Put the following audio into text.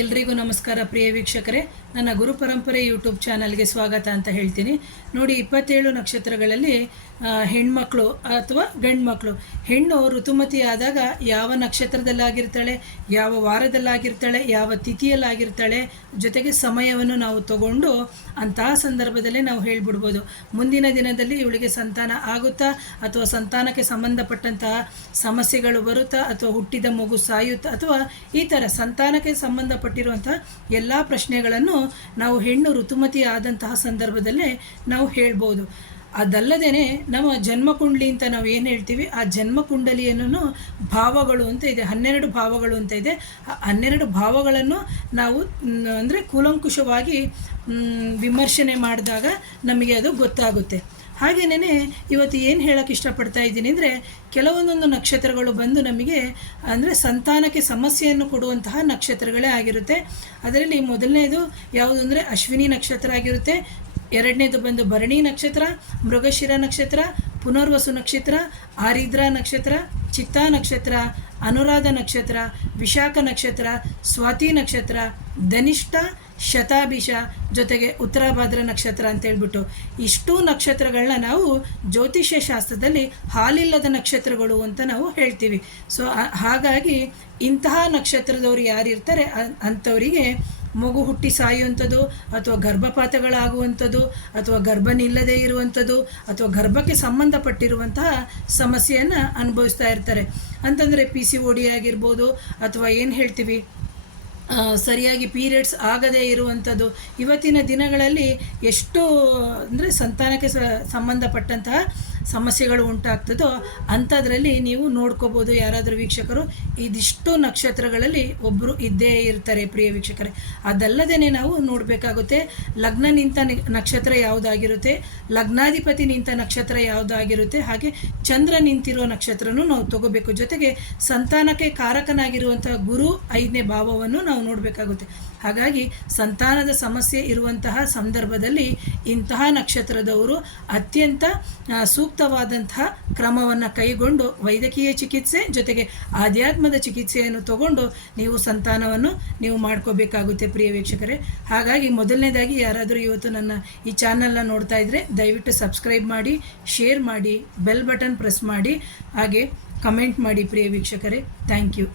ಎಲ್ರಿಗೂ ನಮಸ್ಕಾರ ಪ್ರಿಯ ವೀಕ್ಷಕರೇ. ನನ್ನ ಗುರು ಪರಂಪರೆ ಯೂಟ್ಯೂಬ್ ಚಾನಲ್ಗೆ ಸ್ವಾಗತ ಅಂತ ಹೇಳ್ತೀನಿ. ನೋಡಿ, ಇಪ್ಪತ್ತೇಳು ನಕ್ಷತ್ರಗಳಲ್ಲಿ ಹೆಣ್ಮಕ್ಳು ಅಥವಾ ಗಂಡ್ಮಕ್ಳು. ಹೆಣ್ಣು ಋತುಮತಿ ಆದಾಗ ಯಾವ ನಕ್ಷತ್ರದಲ್ಲಾಗಿರ್ತಾಳೆ, ಯಾವ ವಾರದಲ್ಲಾಗಿರ್ತಾಳೆ, ಯಾವ ತಿಥಿಯಲ್ಲಾಗಿರ್ತಾಳೆ ಜೊತೆಗೆ ಸಮಯವನ್ನು ನಾವು ತಗೊಂಡು ಅಂತಹ ಸಂದರ್ಭದಲ್ಲೇ ನಾವು ಹೇಳ್ಬಿಡ್ಬೋದು. ಮುಂದಿನ ದಿನದಲ್ಲಿ ಇವಳಿಗೆ ಸಂತಾನ ಆಗುತ್ತಾ, ಅಥವಾ ಸಂತಾನಕ್ಕೆ ಸಂಬಂಧಪಟ್ಟಂತಹ ಸಮಸ್ಯೆಗಳು ಬರುತ್ತಾ, ಅಥವಾ ಹುಟ್ಟಿದ ಮಗು ಸಾಯುತ್ತಾ, ಅಥವಾ ಈ ಥರ ಸಂತಾನಕ್ಕೆ ಸಂಬಂಧಪಟ್ಟಿರುವಂತಹ ಎಲ್ಲ ಪ್ರಶ್ನೆಗಳನ್ನು ನಾವು ಹೆಣ್ಣು ಋತುಮತಿ ಆದಂತಹ ಸಂದರ್ಭದಲ್ಲೇ ನಾವು ಹೇಳ್ಬೋದು. ಅದಲ್ಲದೇ ನಮ್ಮ ಜನ್ಮಕುಂಡಲಿ ಅಂತ ನಾವು ಏನು ಹೇಳ್ತೀವಿ, ಆ ಜನ್ಮಕುಂಡಲಿಯನ್ನು ಭಾವಗಳು ಅಂತ ಇದೆ, ಹನ್ನೆರಡು ಭಾವಗಳು ಅಂತ ಇದೆ. ಆ ಹನ್ನೆರಡು ಭಾವಗಳನ್ನು ನಾವು ಅಂದರೆ ಕೂಲಂಕುಷವಾಗಿ ವಿಮರ್ಶನೆ ಮಾಡಿದಾಗ ನಮಗೆ ಅದು ಗೊತ್ತಾಗುತ್ತೆ. ಹಾಗೆಯೇ ಇವತ್ತು ಏನು ಹೇಳೋಕ್ಕೆ ಇಷ್ಟಪಡ್ತಾ ಇದ್ದೀನಿ ಅಂದರೆ, ಕೆಲವೊಂದೊಂದು ನಕ್ಷತ್ರಗಳು ಬಂದು ನಮಗೆ, ಅಂದರೆ ಸಂತಾನಕ್ಕೆ ಸಮಸ್ಯೆಯನ್ನು ಕೊಡುವಂತಹ ನಕ್ಷತ್ರಗಳೇ ಆಗಿರುತ್ತೆ. ಅದರಲ್ಲಿ ಮೊದಲನೇದು ಯಾವುದು ಅಂದರೆ ಅಶ್ವಿನಿ ನಕ್ಷತ್ರ ಆಗಿರುತ್ತೆ ಎರಡನೇದು ಬಂದು ಭರಣಿ ನಕ್ಷತ್ರ, ಮೃಗಶಿರ ನಕ್ಷತ್ರ, ಪುನರ್ವಸು ನಕ್ಷತ್ರ, ಆರಿದ್ರ ನಕ್ಷತ್ರ, ಚಿತ್ತಾ ನಕ್ಷತ್ರ, ಅನುರಾಧ ನಕ್ಷತ್ರ, ವಿಶಾಖ ನಕ್ಷತ್ರ, ಸ್ವಾತಿ ನಕ್ಷತ್ರ, ಧನಿಷ್ಠ, ಶತಾಭಿಷ ಜೊತೆಗೆ ಉತ್ತರಾಭಾದ್ರ ನಕ್ಷತ್ರ ಅಂತ ಹೇಳ್ಬಿಟ್ಟು ಇಷ್ಟೂ ನಕ್ಷತ್ರಗಳನ್ನ ನಾವು ಜ್ಯೋತಿಷ್ಯ ಶಾಸ್ತ್ರದಲ್ಲಿ ಹಾಲಿಲ್ಲದ ನಕ್ಷತ್ರಗಳು ಅಂತ ನಾವು ಹೇಳ್ತೀವಿ. ಸೊ ಹಾಗಾಗಿ ಇಂತಹ ನಕ್ಷತ್ರದವರು ಯಾರಿರ್ತಾರೆ ಅಂಥವರಿಗೆ ಮಗು ಹುಟ್ಟಿ ಸಾಯುವಂಥದ್ದು, ಅಥವಾ ಗರ್ಭಪಾತಗಳಾಗುವಂಥದ್ದು, ಅಥವಾ ಗರ್ಭನಿಲ್ಲದೆ ಇರುವಂಥದ್ದು, ಅಥವಾ ಗರ್ಭಕ್ಕೆ ಸಂಬಂಧಪಟ್ಟಿರುವಂತಹ ಸಮಸ್ಯೆಯನ್ನು ಅನುಭವಿಸ್ತಾ ಇರ್ತಾರೆ. ಅಂತಂದರೆ ಪಿ ಸಿ ಓ ಡಿ ಆಗಿರ್ಬೋದು, ಅಥವಾ ಏನು ಹೇಳ್ತೀವಿ ಸರಿಯಾಗಿ ಪೀರಿಯಡ್ಸ್ ಆಗದೇ ಇರುವಂಥದ್ದು, ಇವತ್ತಿನ ದಿನಗಳಲ್ಲಿ ಎಷ್ಟು, ಅಂದರೆ ಸಂತಾನಕ್ಕೆ ಸಂಬಂಧಪಟ್ಟಂತಹ ಸಮಸ್ಯೆಗಳು ಉಂಟಾಗ್ತದೋ ಅಂಥದ್ರಲ್ಲಿ ನೀವು ನೋಡ್ಕೋಬೋದು ಯಾರಾದರೂ ವೀಕ್ಷಕರು. ಇದಿಷ್ಟು ನಕ್ಷತ್ರಗಳಲ್ಲಿ ಒಬ್ಬರು ಇದ್ದೇ ಇರ್ತಾರೆ ಪ್ರಿಯ ವೀಕ್ಷಕರೇ. ಅದಲ್ಲದೇ ನಾವು ನೋಡಬೇಕಾಗುತ್ತೆ ಲಗ್ನ ನಿಂತ ನಕ್ಷತ್ರ ಯಾವುದಾಗಿರುತ್ತೆ ಲಗ್ನಾಧಿಪತಿ ನಿಂತ ನಕ್ಷತ್ರ ಯಾವುದಾಗಿರುತ್ತೆ ಹಾಗೆ ಚಂದ್ರ ನಿಂತಿರೋ ನಕ್ಷತ್ರನೂ ನಾವು ತಗೋಬೇಕು. ಜೊತೆಗೆ ಸಂತಾನಕ್ಕೆ ಕಾರಕನಾಗಿರುವಂಥ ಗುರು ಐದನೇ ಭಾವವನ್ನು ನಾವು ನೋಡಬೇಕಾಗುತ್ತೆ. ಹಾಗಾಗಿ ಸಂತಾನದ ಸಮಸ್ಯೆ ಇರುವಂತಹ ಸಂದರ್ಭದಲ್ಲಿ ಇಂತಹ ನಕ್ಷತ್ರದವರು ಅತ್ಯಂತ ಆ, ಸೂಕ್ತವಾದಂತಹ ಕ್ರಮವನ್ನು ಕೈಗೊಂಡು ವೈದ್ಯಕೀಯ ಚಿಕಿತ್ಸೆ ಜೊತೆಗೆ ಆಧ್ಯಾತ್ಮದ ಚಿಕಿತ್ಸೆಯನ್ನು ತಗೊಂಡು ನೀವು ಸಂತಾನವನ್ನು ನೀವು ಮಾಡ್ಕೋಬೇಕಾಗುತ್ತೆ ಪ್ರಿಯ ವೀಕ್ಷಕರೇ. ಹಾಗಾಗಿ ಮೊದಲನೇದಾಗಿ ಯಾರಾದರೂ ಇವತ್ತು ನನ್ನ ಈ ಚಾನಲ್ನ ನೋಡ್ತಾ ಇದ್ದರೆ ದಯವಿಟ್ಟು ಸಬ್ಸ್ಕ್ರೈಬ್ ಮಾಡಿ, ಶೇರ್ ಮಾಡಿ, ಬೆಲ್ ಬಟನ್ ಪ್ರೆಸ್ ಮಾಡಿ, ಹಾಗೆ ಕಮೆಂಟ್ ಮಾಡಿ ಪ್ರಿಯ ವೀಕ್ಷಕರೇ. Thank you.